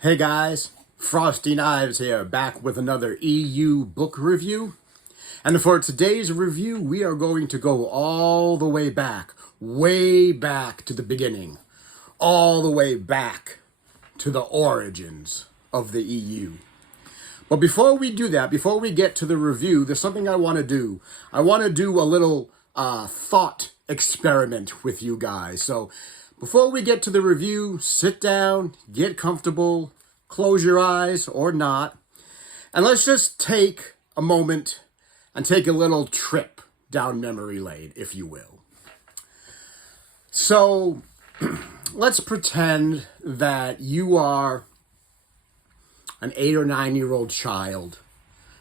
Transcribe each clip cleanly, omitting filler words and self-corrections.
Hey guys, Frosty Knives here, back with another EU book review. And for today's review, we are going to go all the way back to the beginning, all the way back to the origins of the EU. But before we do that, before we get to the review, there's something I want to do. I want to do a little thought experiment with you guys. So before we get to the review, sit down, get comfortable, close your eyes or not, and let's just take a moment and take a little trip down memory lane, if you will. So let's pretend that you are an 8 or 9-year-old child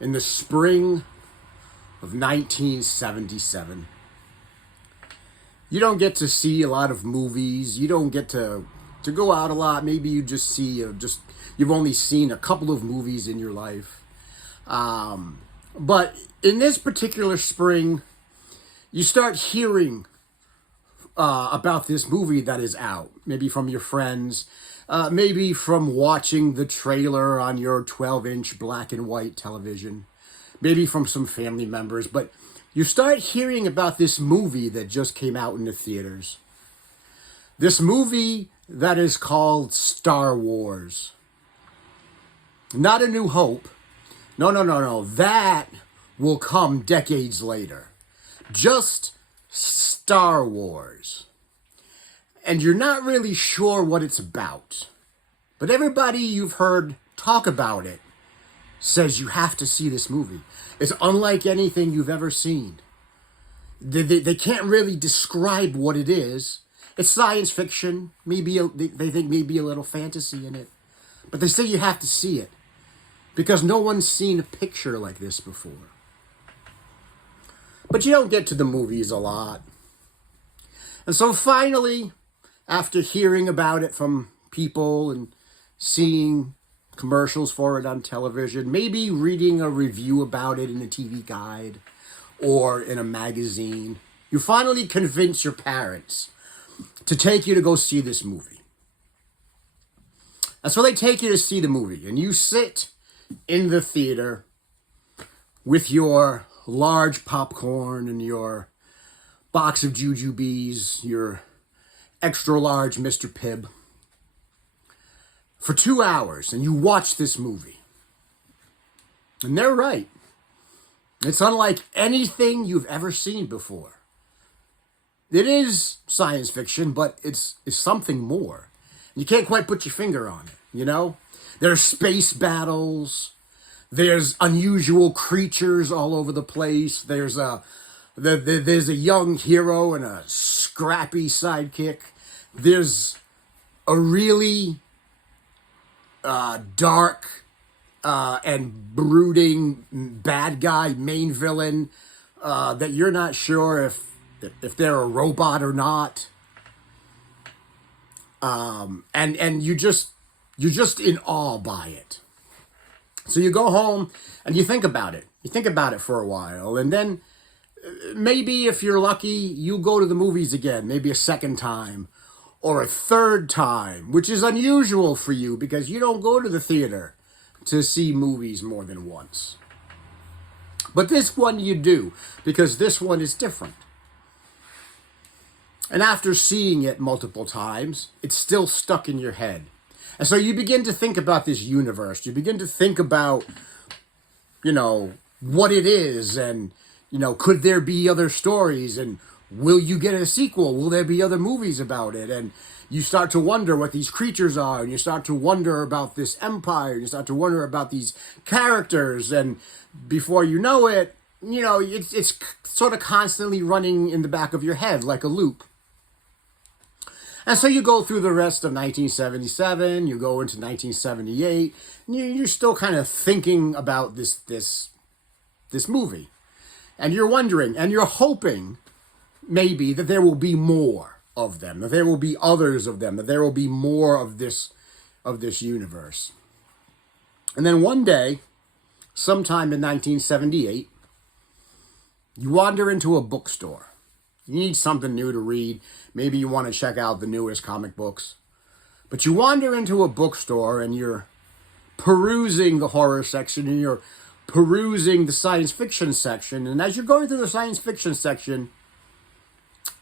in the spring of 1977. You don't get to see a lot of movies. You don't get to go out a lot. Maybe you just see, you've only seen a couple of movies in your life. But in this particular spring, you start hearing about this movie that is out. Maybe from your friends, maybe from watching the trailer on your 12-inch black and white television, maybe from some family members. But you start hearing about this movie that just came out in the theaters. This movie that is called Star Wars. Not A New Hope. No. That will come decades later. Just Star Wars. And you're not really sure what it's about. But everybody you've heard talk about it says you have to see this movie. It's unlike anything you've ever seen. They can't really describe what it is. It's science fiction. Maybe they think maybe a little fantasy in it. But they say you have to see it. Because no one's seen a picture like this before. But you don't get to the movies a lot. And so finally, after hearing about it from people and seeing commercials for it on television, maybe reading a review about it in a TV guide or in a magazine, you finally convince your parents to take you to go see this movie. And so they take you to see the movie, and you sit in the theater with your large popcorn and your box of jujubes, your extra large Mr. Pibb, for 2 hours, and you watch this movie. And they're right. It's unlike anything you've ever seen before. It is science fiction, but it's something more. You can't quite put your finger on it, you know? There's space battles. There's unusual creatures all over the place. There's a young hero and a scrappy sidekick. There's a really dark and brooding bad guy, main villain, that you're not sure if they're a robot or not. And you're just in awe by it. So you go home and you think about it. You think about it for a while. And then maybe if you're lucky, you go to the movies again, maybe a second time or a third time, which is unusual for you because you don't go to the theater to see movies more than once. But this one you do, because this one is different. And after seeing it multiple times, it's still stuck in your head. And so you begin to think about this universe. You begin to think about, what it is. And, could there be other stories? And will you get a sequel? Will there be other movies about it? And you start to wonder what these creatures are. And you start to wonder about this empire. You start to wonder about these characters. And before you know it, it's sort of constantly running in the back of your head like a loop. And so you go through the rest of 1977, you go into 1978, and you're still kind of thinking about this movie. And you're wondering, and you're hoping, maybe, that there will be more of them, that there will be others of them, that there will be more of this universe. And then one day, sometime in 1978, you wander into a bookstore. You need something new to read. Maybe you want to check out the newest comic books. But you wander into a bookstore and you're perusing the horror section and you're perusing the science fiction section. And as you're going through the science fiction section,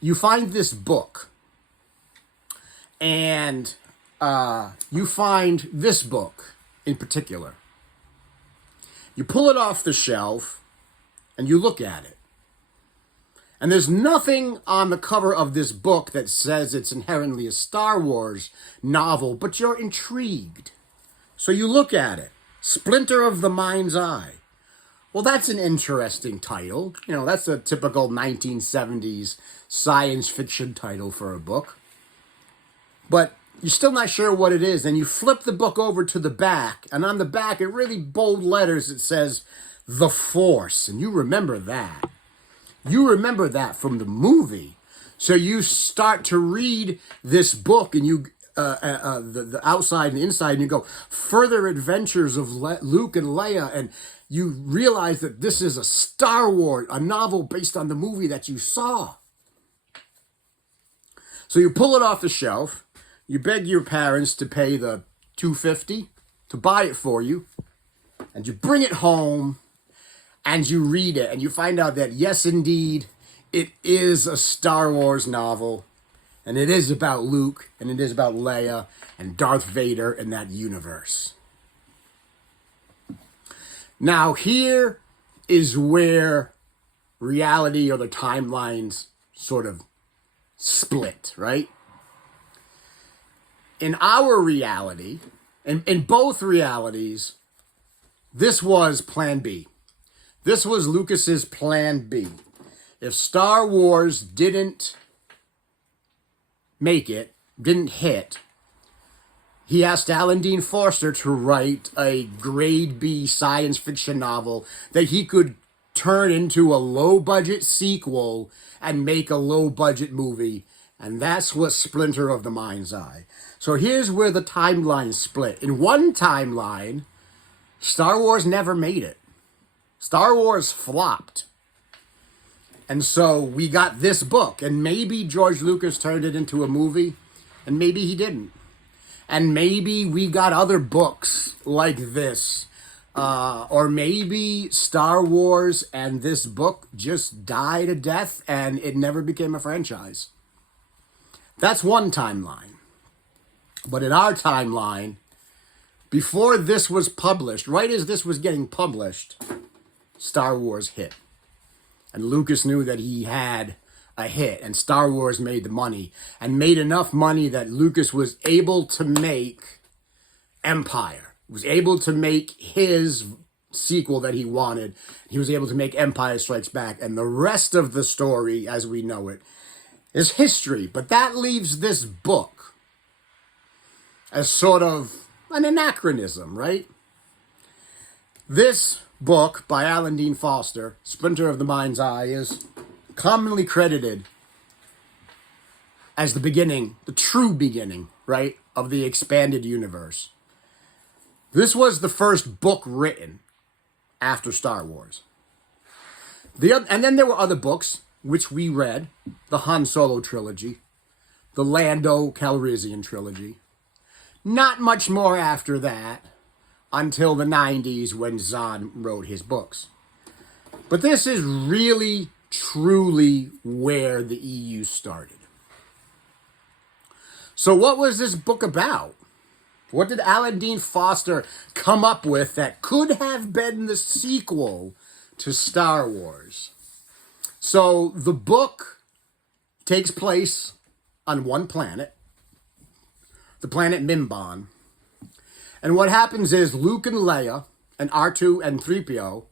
you find this book. And you find this book in particular. You pull it off the shelf and you look at it. And there's nothing on the cover of this book that says it's inherently a Star Wars novel, but you're intrigued. So you look at it. Splinter of the Mind's Eye. Well, that's an interesting title. You know, that's a typical 1970s science fiction title for a book. But you're still not sure what it is. And you flip the book over to the back. And on the back, in really bold letters, it says, The Force. And you remember that. You remember that from the movie. So you start to read this book and you, the outside and the inside, and you go, Further Adventures of Luke and Leia. And you realize that this is a Star Wars, a novel based on the movie that you saw. So you pull it off the shelf. You beg your parents to pay the $2.50 to buy it for you. And you bring it home. And you read it, and you find out that, yes, indeed, it is a Star Wars novel, and it is about Luke, and it is about Leia, and Darth Vader in that universe. Now, here is where reality or the timelines sort of split, right? In our reality, in both realities, this was Plan B. This was Lucas's Plan B. If Star Wars didn't make it, didn't hit, he asked Alan Dean Foster to write a grade B science fiction novel that he could turn into a low-budget sequel and make a low-budget movie. And that's what Splinter of the Mind's Eye. So here's where the timeline split. In one timeline, Star Wars never made it. Star Wars flopped. And so we got this book. And maybe George Lucas turned it into a movie. And maybe he didn't. And maybe we got other books like this. Or maybe Star Wars and this book just died a death and it never became a franchise. That's one timeline. But in our timeline, before this was published, right as this was getting published, Star Wars hit. And Lucas knew that he had a hit, and Star Wars made the money, and made enough money that Lucas was able to make Empire, was able to make his sequel that he wanted. He was able to make Empire Strikes Back, and the rest of the story, as we know it, is history. But that leaves this book as sort of an anachronism, right? This book by Alan Dean Foster, Splinter of the Mind's Eye, is commonly credited as the beginning, the true beginning, right, of the expanded universe. This was the first book written after Star Wars. And then there were other books, which we read, the Han Solo trilogy, the Lando Calrissian trilogy. Not much more after that, until the 90s when Zahn wrote his books. But this is really, truly where the EU started. So what was this book about? What did Alan Dean Foster come up with that could have been the sequel to Star Wars? So the book takes place on one planet, the planet Mimban. And what happens is Luke and Leia and R2 and 3PO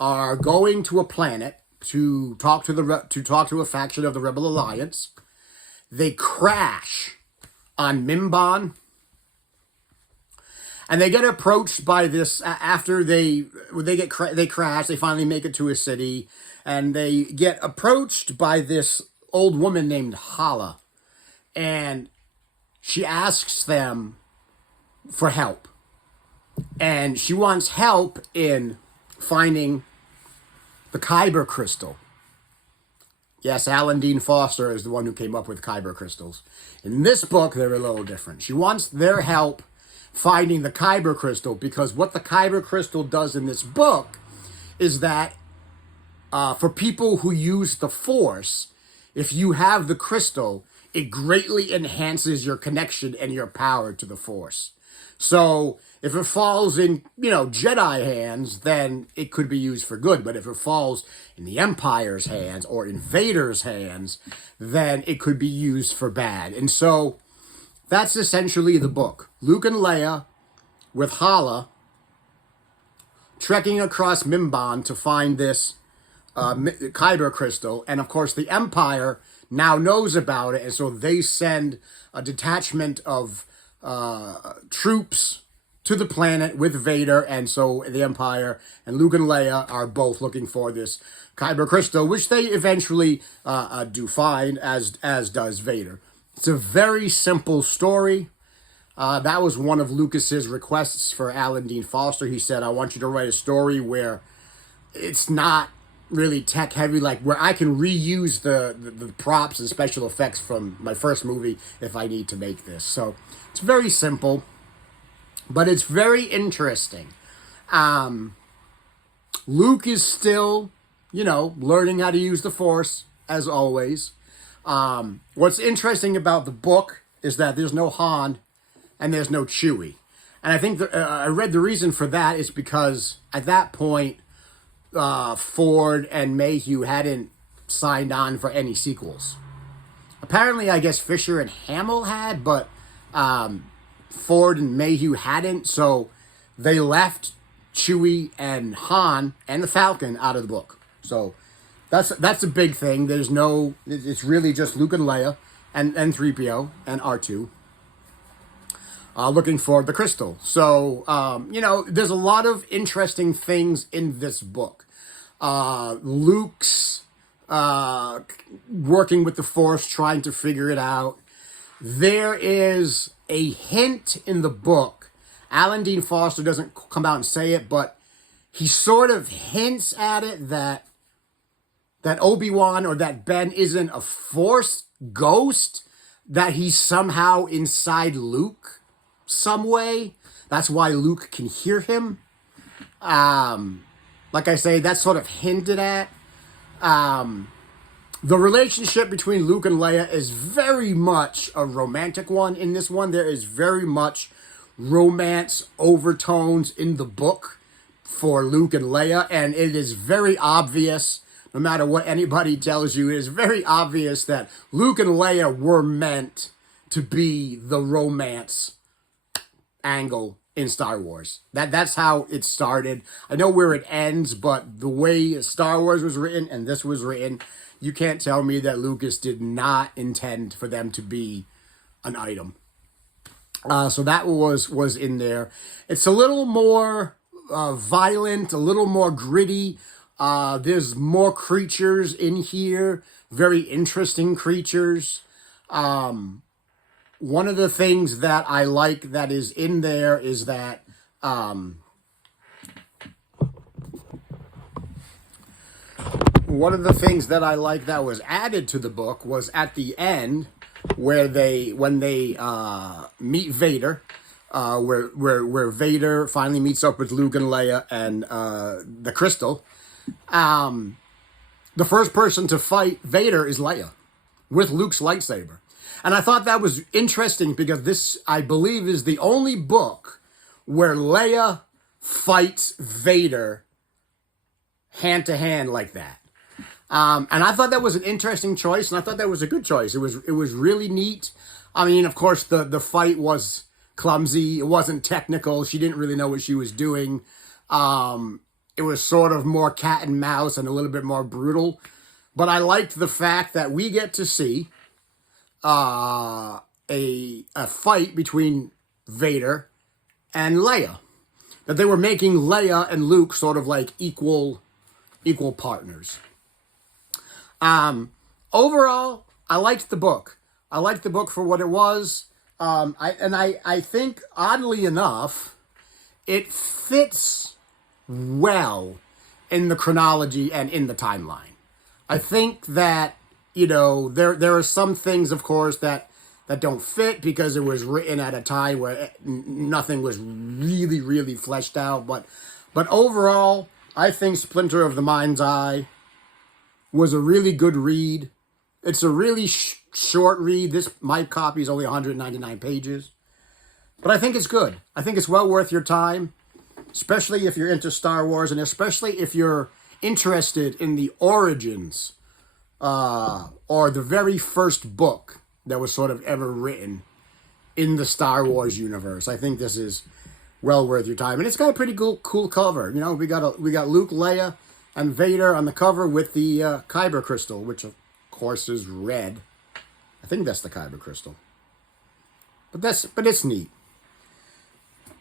are going to a planet to talk to a faction of the Rebel Alliance. They crash on Mimban, and they get approached by this after they crash. They finally make it to a city, and they get approached by this old woman named Hala, and she asks them for help. And she wants help in finding the Kyber crystal. Yes, Alan Dean Foster is the one who came up with kyber crystals. In this book, they're a little different. She wants their help finding the kyber crystal, because what the kyber crystal does in this book is that for people who use the Force, if you have the crystal, it greatly enhances your connection and your power to the Force. So if it falls in, Jedi hands, then it could be used for good. But if it falls in the Empire's hands or in Vader's hands, then it could be used for bad. And so that's essentially the book. Luke and Leia with Hala trekking across Mimban to find this kyber crystal. And of course, the Empire now knows about it. And so they send a detachment of troops to the planet with Vader, and so the Empire and Luke and Leia are both looking for this kyber crystal, which they eventually do find, as does Vader. It's a very simple story. That was one of Lucas's requests for Alan Dean Foster. He said, I want you to write a story where it's not really tech heavy, like where I can reuse the props and special effects from my first movie if I need to make this. So it's very simple, but it's very interesting. Luke is still, learning how to use the Force, as always. What's interesting about the book is that there's no Han and there's no Chewie. And I think I read the reason for that is because at that point, Ford and Mayhew hadn't signed on for any sequels. Apparently, I guess Fisher and Hamill had, but Ford and Mayhew hadn't, so they left Chewie and Han and the Falcon out of the book. So that's a big thing. It's really just Luke and Leia and 3PO and R2 looking for the crystal. So, there's a lot of interesting things in this book. Luke's working with the Force, trying to figure it out. There is a hint in the book. Alan Dean Foster doesn't come out and say it, but he sort of hints at it that Obi-Wan or that Ben isn't a Force ghost, that he's somehow inside Luke some way. That's why Luke can hear him. Like I say, that's sort of hinted at. The relationship between Luke and Leia is very much a romantic one. In this one, there is very much romance overtones in the book for Luke and Leia, and it is very obvious, no matter what anybody tells you, it is very obvious that Luke and Leia were meant to be the romance angle in Star Wars. That's how it started. I know where it ends, but the way Star Wars was written and this was written, you can't tell me that Lucas did not intend for them to be an item. So that was in there. It's a little more violent, a little more gritty. There's more creatures in here, very interesting creatures. One of the things that I like that is in there is that one of the things that I like that was added to the book was at the end when they meet Vader, where Vader finally meets up with Luke and Leia and the crystal. The first person to fight Vader is Leia with Luke's lightsaber. And I thought that was interesting because this, I believe, is the only book where Leia fights Vader hand to hand like that. And I thought that was an interesting choice, and I thought that was a good choice. It was really neat. I mean, of course, the fight was clumsy. It wasn't technical. She didn't really know what she was doing. It was sort of more cat and mouse and a little bit more brutal. But I liked the fact that we get to see a fight between Vader and Leia. That they were making Leia and Luke sort of like equal partners. Overall, I liked the book. I liked the book for what it was. I think, oddly enough, it fits well in the chronology and in the timeline. I think that there are some things, of course, that don't fit because it was written at a time where nothing was really, really fleshed out. But overall, I think Splinter of the Mind's Eye was a really good read. It's a really short read. My copy is only 199 pages. But I think it's good. I think it's well worth your time, especially if you're into Star Wars, and especially if you're interested in the origins or the very first book that was sort of ever written in the Star Wars universe. I think this is well worth your time. And it's got a pretty cool cover. We got Luke, Leia, and Vader on the cover with the Kyber crystal, which of course is red. I think that's the Kyber crystal. But it's neat.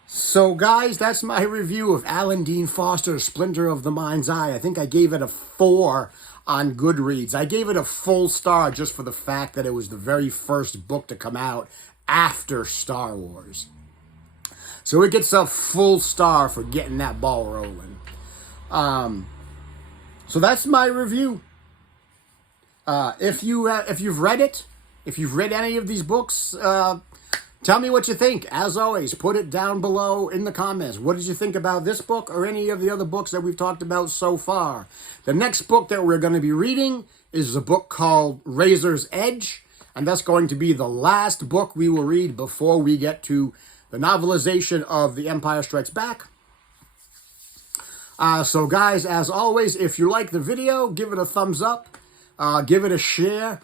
So guys, that's my review of Alan Dean Foster's Splinter of the Mind's Eye. I think I gave it a 4 on Goodreads. I gave it a full star just for the fact that it was the very first book to come out after Star Wars. So it gets a full star for getting that ball rolling. So that's my review. If you've read it, if you've read any of these books, tell me what you think. As always, put it down below in the comments. What did you think about this book or any of the other books that we've talked about so far? The next book that we're going to be reading is a book called Razor's Edge, and that's going to be the last book we will read before we get to the novelization of The Empire Strikes Back. So guys, as always, if you like the video, give it a thumbs up, give it a share,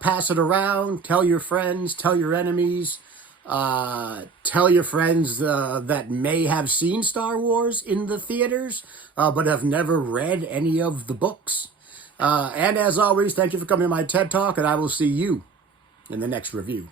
pass it around, tell your friends, tell your enemies, tell your friends that may have seen Star Wars in the theaters, but have never read any of the books. And as always, thank you for coming to my TED Talk, and I will see you in the next review.